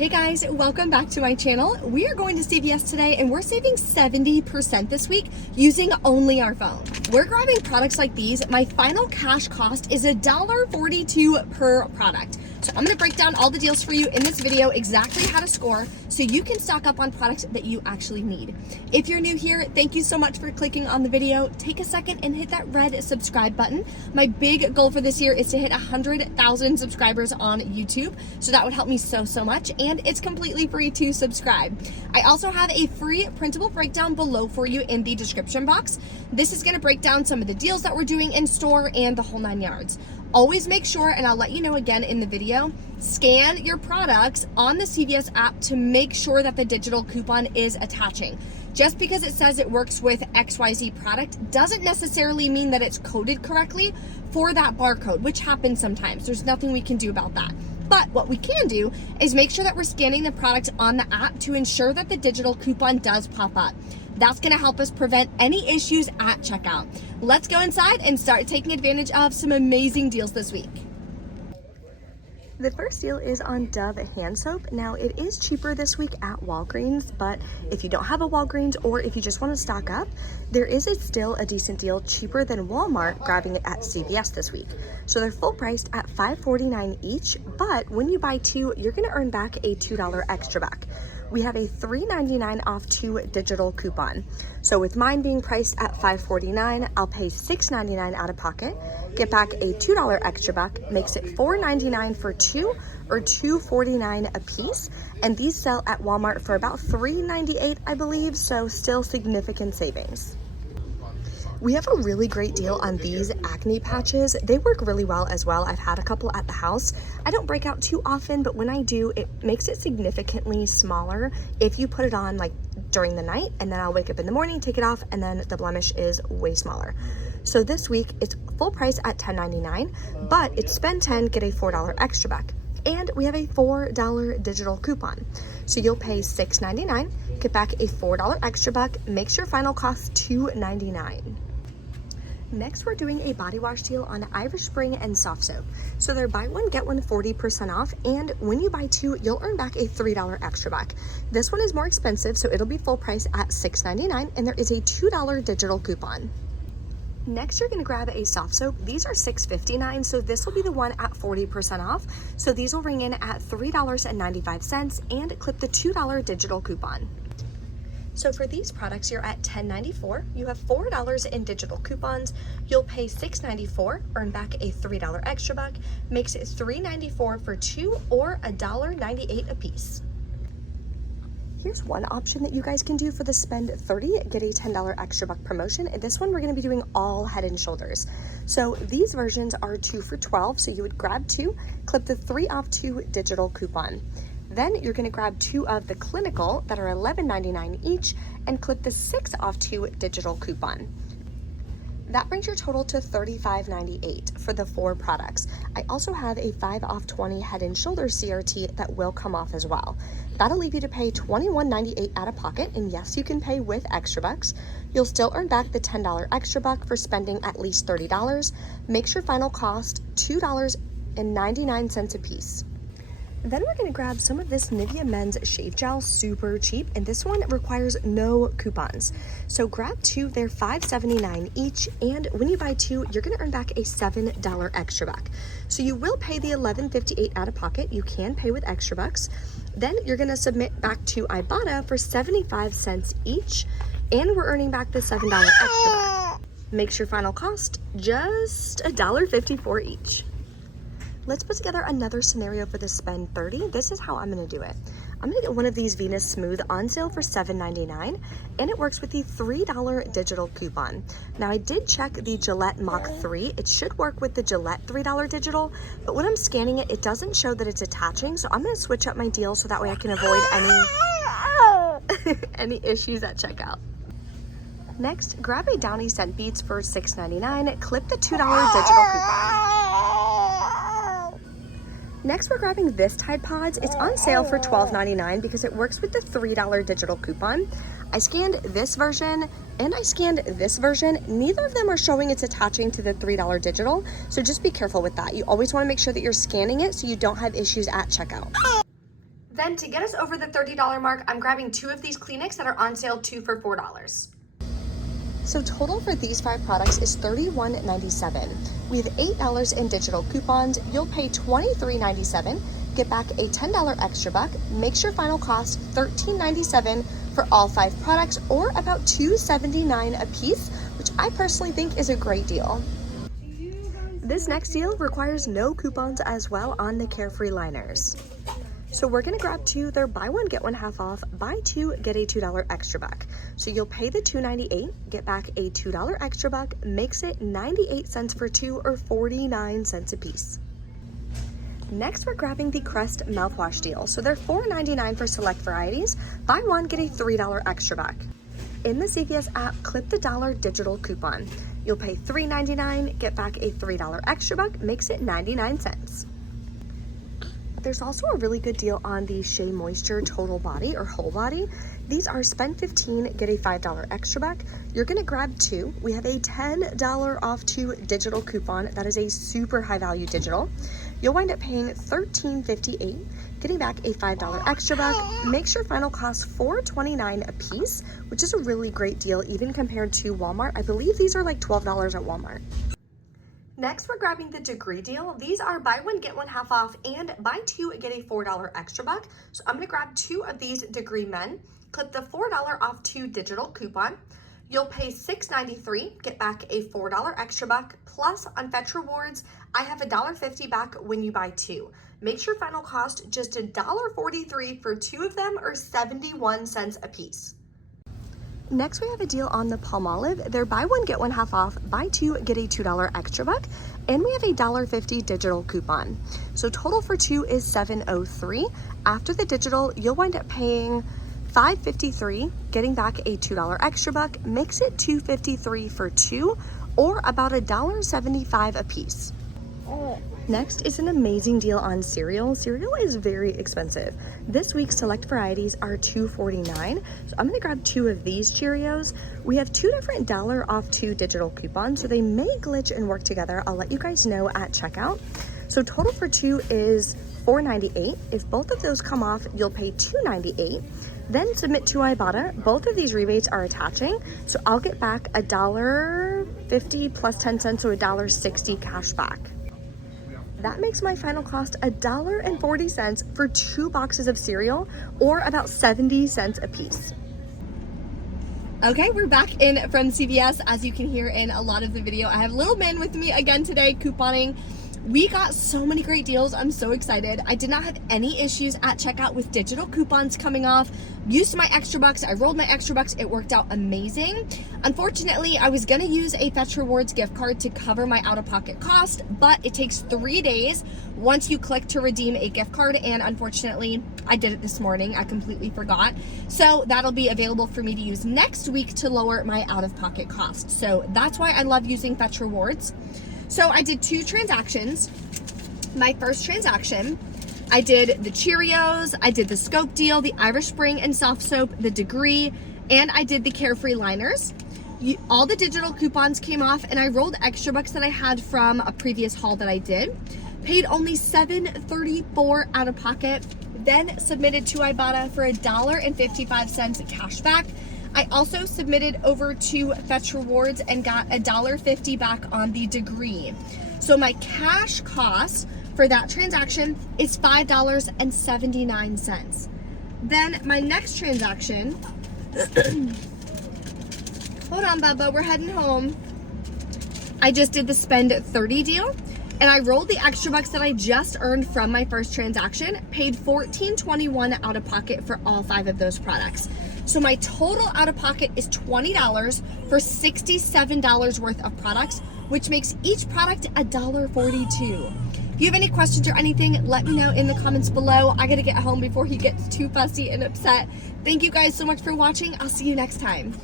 Hey guys, welcome back to my channel. We are going to CVS today and we're saving 70% this week using only our phone. We're grabbing products like these. My final cash cost is $1.42 per product. So I'm gonna break down all the deals for you in this video, exactly how to score, so you can stock up on products that you actually need. If you're new here, thank you so much for clicking on the video. Take a second and hit that red subscribe button. My big goal for this year is to hit 100,000 subscribers on YouTube. So that would help me so much. And it's completely free to subscribe. I also have a free printable breakdown below for you in the description box. This is gonna break down some of the deals that we're doing in store and the whole 9 yards. Always make sure, and I'll let you know again in the video, scan your products on the CVS app to make sure that the digital coupon is attaching. Just because it says it works with XYZ product doesn't necessarily mean that it's coded correctly for that barcode, which happens sometimes. There's nothing we can do about that. But what we can do is make sure that we're scanning the product on the app to ensure that the digital coupon does pop up. That's gonna help us prevent any issues at checkout. Let's go inside and start taking advantage of some amazing deals this week. The first deal is on Dove hand soap. Now it is cheaper this week at Walgreens, but if you don't have a Walgreens or if you just want to stock up, there is still a decent deal cheaper than Walmart grabbing it at CVS this week. So they're full priced at $5.49 each, but when you buy two, you're going to earn back a $2 extra back. We have a $3.99 off 2 digital coupon. So with mine being priced at $5.49, I'll pay $6.99 out of pocket, get back a $2 extra buck, makes it $4.99 for 2 or $2.49 a piece. And these sell at Walmart for about $3.98, I believe, so still significant savings. We have a really great deal on these acne patches. They work really well as well. I've had a couple at the house. I don't break out too often, but when I do, it makes it significantly smaller if you put it on like during the night, and then I'll wake up in the morning, take it off, and then the blemish is way smaller. So this week it's full price at $10.99, but it's spend 10, get a $4 extra back. And we have a $4 digital coupon. So you'll pay $6.99, get back a $4 extra buck, makes your final cost $2.99. Next, we're doing a body wash deal on Irish Spring and soft soap. So they're buy one, get one 40% off. And when you buy two, you'll earn back a $3 extra back. This one is more expensive, so it'll be full price at $6.99, and there is a $2 digital coupon. Next, you're gonna grab a soft soap. These are $6.59, so this will be the one at 40% off. So these will ring in at $3.95 and clip the $2 digital coupon. So for these products, you're at $10.94. You have $4 in digital coupons. You'll pay $6.94, earn back a $3 extra buck, makes it $3.94 for 2 or $1.98 a piece. Here's one option that you guys can do for the spend 30, get a $10 extra buck promotion. And this one, we're gonna be doing all Head and Shoulders. So these versions are 2 for $12. So you would grab 2, clip the 3 off 2 digital coupon. Then you're gonna grab 2 of the clinical that are $11.99 each and clip the 6 off 2 digital coupon. That brings your total to $35.98 for the 4 products. I also have a 5 off 20 Head and Shoulders CRT that will come off as well. That'll leave you to pay $21.98 out of pocket, and yes, you can pay with extra bucks. You'll still earn back the $10 extra buck for spending at least $30. Makes your final cost $2.99 a piece. Then we're gonna grab some of this Nivea Men's Shave Gel, super cheap, and this one requires no coupons. So grab 2, they're $5.79 each, and when you buy 2, you're gonna earn back a $7 extra buck. So you will pay the $11.58 out of pocket. You can pay with extra bucks. Then you're gonna submit back to Ibotta for 75 cents each, and we're earning back the $7 extra buck. Makes your final cost just $1.54 each. Let's put together another scenario for the spend 30. This is how I'm gonna do it. I'm gonna get one of these Venus Smooth on sale for $7.99, and it works with the $3 digital coupon. Now I did check the Gillette Mach 3. It should work with the Gillette $3 digital, but when I'm scanning it, it doesn't show that it's attaching, so I'm gonna switch up my deal so that way I can avoid any issues at checkout. Next, grab a Downy Scent Beads for $6.99, clip the $2 digital coupon. Next, we're grabbing this Tide Pods. It's on sale for $12.99 because it works with the $3 digital coupon. I scanned this version and I scanned this version. Neither of them are showing it's attaching to the $3 digital, so just be careful with that. You always want to make sure that you're scanning it so you don't have issues at checkout. Then And to get us over the $30 mark, I'm grabbing 2 of these Kleenex that are on sale, 2 for $4. So total for these 5 products is $31.97. We have $8 in digital coupons. You'll pay $23.97, get back a $10 extra buck, makes your final cost $13.97 for all 5 products, or about $2.79 a piece, which I personally think is a great deal. This next deal requires no coupons as well on the Carefree liners. So we're gonna grab 2. They're buy one, get one half off. Buy 2, get a $2 extra buck. So you'll pay the $2.98, get back a $2 extra buck, makes it 98 cents for 2 or 49 cents a piece. Next, we're grabbing the Crest mouthwash deal. So they're $4.99 for select varieties. Buy one, get a $3 extra buck. In the CVS app, clip the dollar digital coupon. You'll pay $3.99, get back a $3 extra buck, makes it 99 cents. There's also a really good deal on the SheaMoisture Total Body or Whole Body. These are spend $15, get a $5 extra buck. You're gonna grab 2. We have a $10 off 2 digital coupon. That is a super high value digital. You'll wind up paying $13.58, getting back a $5 extra buck. Makes your final cost $4.29 a piece, which is a really great deal even compared to Walmart. I believe these are like $12 at Walmart. Next, we're grabbing the Degree deal. These are buy one, get one half off, and buy 2, get a $4 extra buck. So I'm gonna grab 2 of these Degree Men, clip the $4 off 2 digital coupon. You'll pay $6.93, get back a $4 extra buck, plus on Fetch Rewards, I have $1.50 back when you buy 2. Makes your final cost just $1.43 for 2 of them, or 71 cents a piece. Next, we have a deal on the Palmolive. They're buy one, get one half off, buy 2, get a $2 extra buck, and we have a $1.50 digital coupon. So total for 2 is $7.03. After the digital, you'll wind up paying $5.53, getting back a $2 extra buck, makes it $2.53 for 2, or about $1.75 a piece. Next is an amazing deal on cereal. Cereal is very expensive. This week's select varieties are $2.49. So I'm gonna grab 2 of these Cheerios. We have 2 different $1 off 2 digital coupons, so they may glitch and work together. I'll let you guys know at checkout. So total for 2 is $4.98. If both of those come off, you'll pay $2.98. Then submit to Ibotta. Both of these rebates are attaching, so I'll get back $1.50 plus 10 cents, so $1.60 cash back. That makes my final cost $1.40 for 2 boxes of cereal, or about 70 cents a piece. Okay, we're back in from CVS. As you can hear in a lot of the video, I have little man with me again today couponing. We got so many great deals. I'm so excited. I did not have any issues at checkout with digital coupons coming off. Used my extra bucks. I rolled my extra bucks. It worked out amazing. Unfortunately, I was gonna use a Fetch Rewards gift card to cover my out-of-pocket cost, but it takes 3 days once you click to redeem a gift card, and unfortunately, I did it this morning. I completely forgot. So that'll be available for me to use next week to lower my out-of-pocket cost. So that's why I love using Fetch Rewards. So I did 2 transactions. My first transaction, I did the Cheerios, I did the Scope deal, the Irish Spring and Soft Soap, the Degree, and I did the Carefree liners. All the digital coupons came off, and I rolled extra bucks that I had from a previous haul that I did. Paid only $7.34 out of pocket, then submitted to Ibotta for $1.55 cash back. I also submitted over to Fetch Rewards and got $1.50 back on the Degree. So my cash cost for that transaction is $5.79. Then my next transaction, hold on, Bubba, we're heading home. I just did the spend 30 deal, and I rolled the extra bucks that I just earned from my first transaction, paid $14.21 out of pocket for all 5 of those products. So my total out of pocket is $20 for $67 worth of products, which makes each product $1.42. If you have any questions or anything, let me know in the comments below. I gotta get home before he gets too fussy and upset. Thank you guys so much for watching. I'll see you next time.